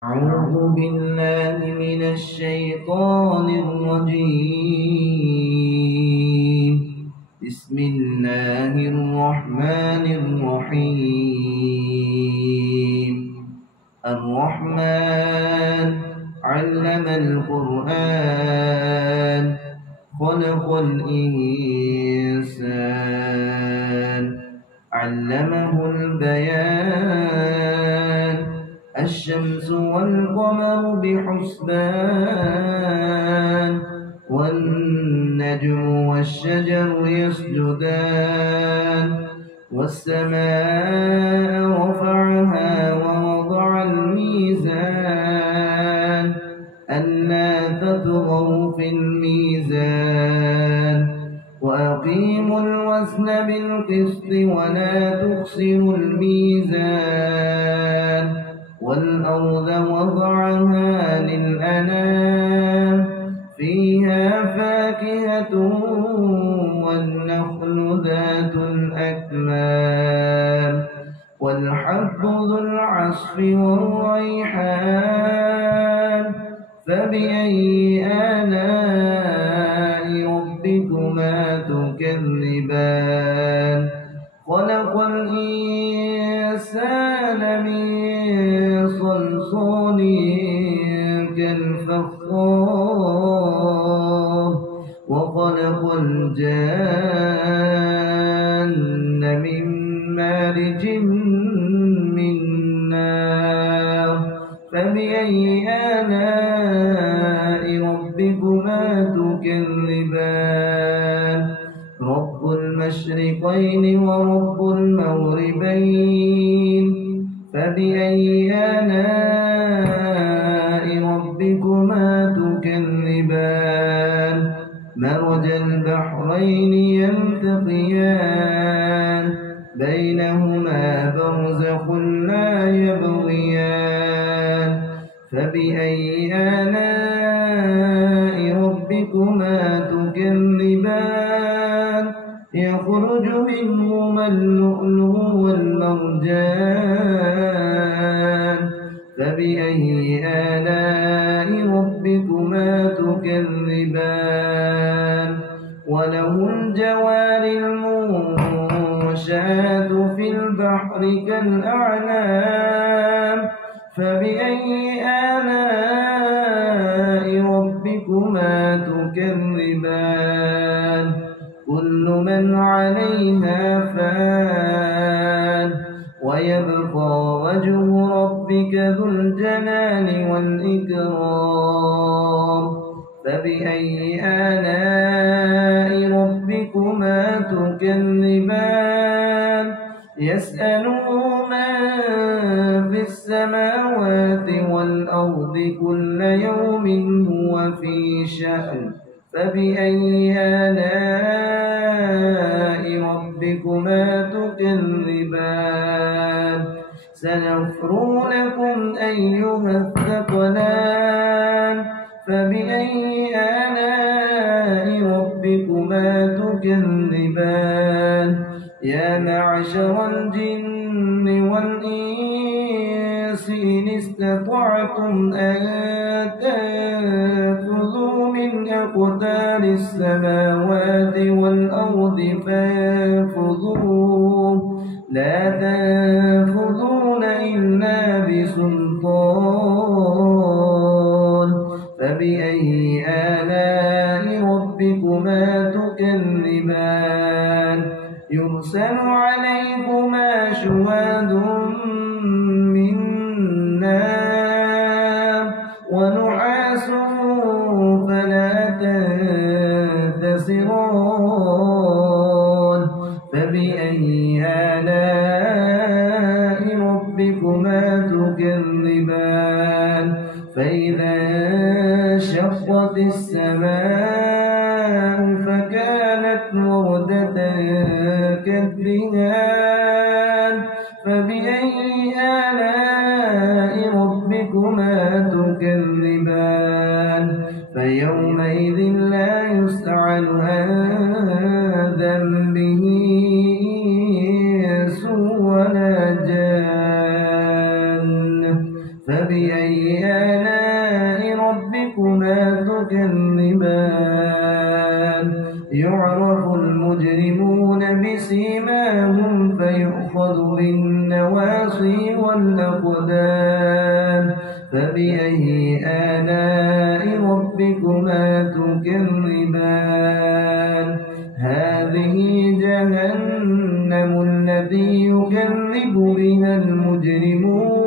أعوذ بالله من الشيطان الرجيم. بسم الله الرحمن الرحيم. الرحمن علم القرآن خلق الإنسان علمه البيان الشمس والقمر بحسبان والنجم والشجر يسجدان والسماء رفعها ووضع الميزان ألا تطغوا في الميزان وأقيموا الوزن بالقسط ولا تخسروا الميزان والأرض وضعها للأنام فيها فاكهة والنخل ذات الأكمام والحب ذو العصف والريحان فبأي آلاء ربكما تكذبان خلق الإنسان من صلصال كالفخار وخلق الجان من مارج من نار فبأي آلاء ربكما تكذبان رب المشرقين ورب المغربين فبأي آلاء ربكما تكذبان مرج البحرين يلتقيان بينهما برزخ لا يبغيان فبأي آلاء ربكما تكذبان يخرج منهما اللؤلؤ والمرجان فبأي آلاء ربكما تكذبان وله الجوار المنشآت في البحر كالأعلام فبأي آلاء ربكما تكذبان كل من عليها فان ويبقى وجه ربك ذو الجلال والإكرام فبأي آلاء ربكما تكذبان يسأله من في السماوات والأرض كل يوم هو في شأن فبأي آلاء ربكما تكذبان سنفرغ لكم أيها الثقلان فبأي آلاء ربكما تكذبان يا معشر الجن والإنس إن استطعتم أن تنفذوا من أقدار السماوات والأرض فانفذوا لا تنفذون إلا بسلطان فبأي آلاء ربكما تكذبان يرسل عليكما شواظ من نار ونحاس فلا تنتصران فبأي آلاء ربكما تكذبان فإذا انشقت السماء فكانت وردة كالدهان فبأي آلاء ربكما تكذبان فيومئذ لا يسأل عن ذنبه إنس ولا جان فبأي آلاء ربكما تكذبان يعرف المجرمون بسيماهم فيؤخذ بالنواصي والأقدام فبأي آلاء ربكما تكذبان هذه جهنم التي يكذب بها المجرمون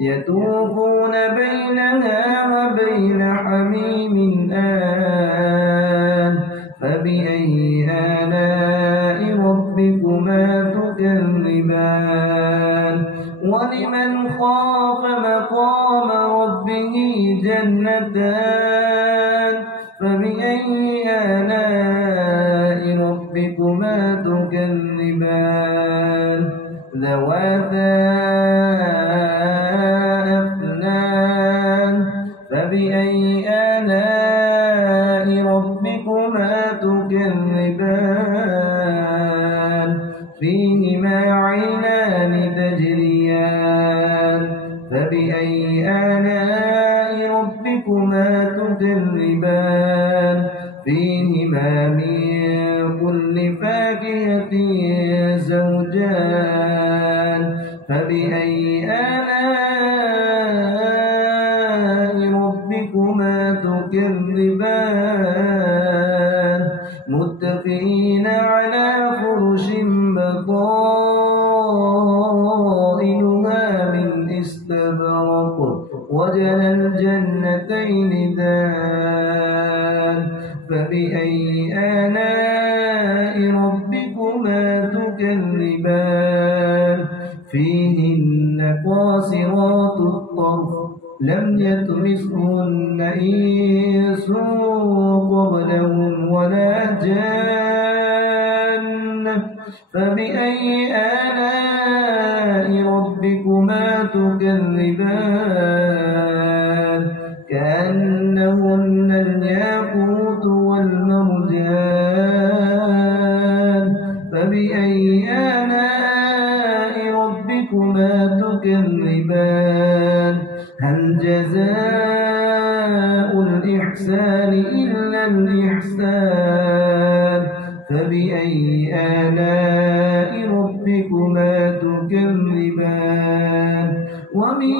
يطوفون بينها وبين حميم آن فبأي آلاء ربكما تكذبان ولمن خاف مقام ربه جنتان فبأي آلاء ربكما تكذبان ذواتا أفنان فبأي آلاء ربكما تكذبان فيهما عينان تجريان فبأي آلاء ربكما تكذبان فيهما من كل فاكهة زوجان فبأي آلاء ربكما تكذبان متكئين على فرش بطائنها من استبرق وجنى الجنتين دان فبأي آلاء ربكما تكذبان فيهن قاصرات الطرف لم يطمثهن إنس قبلهم ولا جان فبأي آلاء ربكما تكذبان كأنهن الياقوت والمرجان فبأي آلاء ربكما تكذبان هل جزاء الإحسان إلا الإحسان فبأي آلاء ربكما تكذبان ومن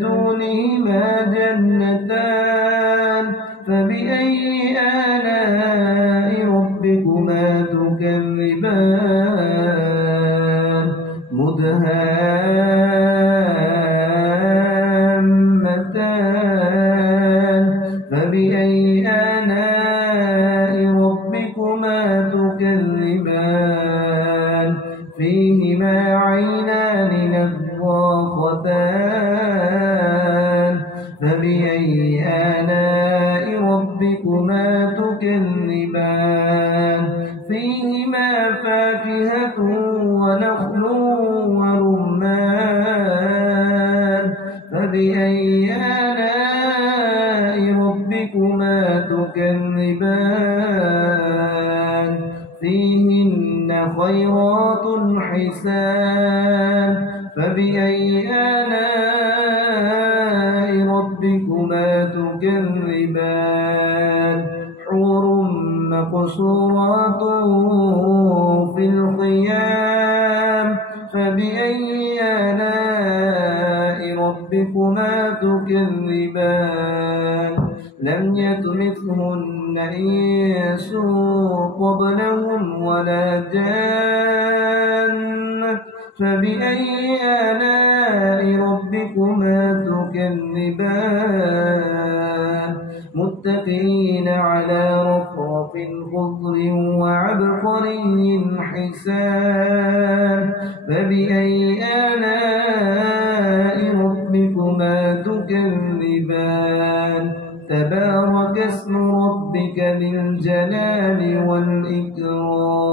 دونهما جنتان فبأي آلاء ربكما تكذبان مدهامتان فبأي آلاء ربكما تكذبان فيهما عينان نضاختان فبأي آلاء ربكما تكذبان فيهما فاكهة ونخل ورمان فبأي آلاء ربكما تكذبان فيهن خيرات حسان فبأي آلاء ربكما تكذبان حور مقصورات في الخيام فبأي آلاء ربكما تكذبان لم يطمثهن إنس قبلهم ولا جان فبأي آلاء ربكما تكذبان متكئين على رفرف خضر وعبقري حسان فبأي آلاء ربكما تكذبان تبارك اسم ربك ذي الجلال والإكرام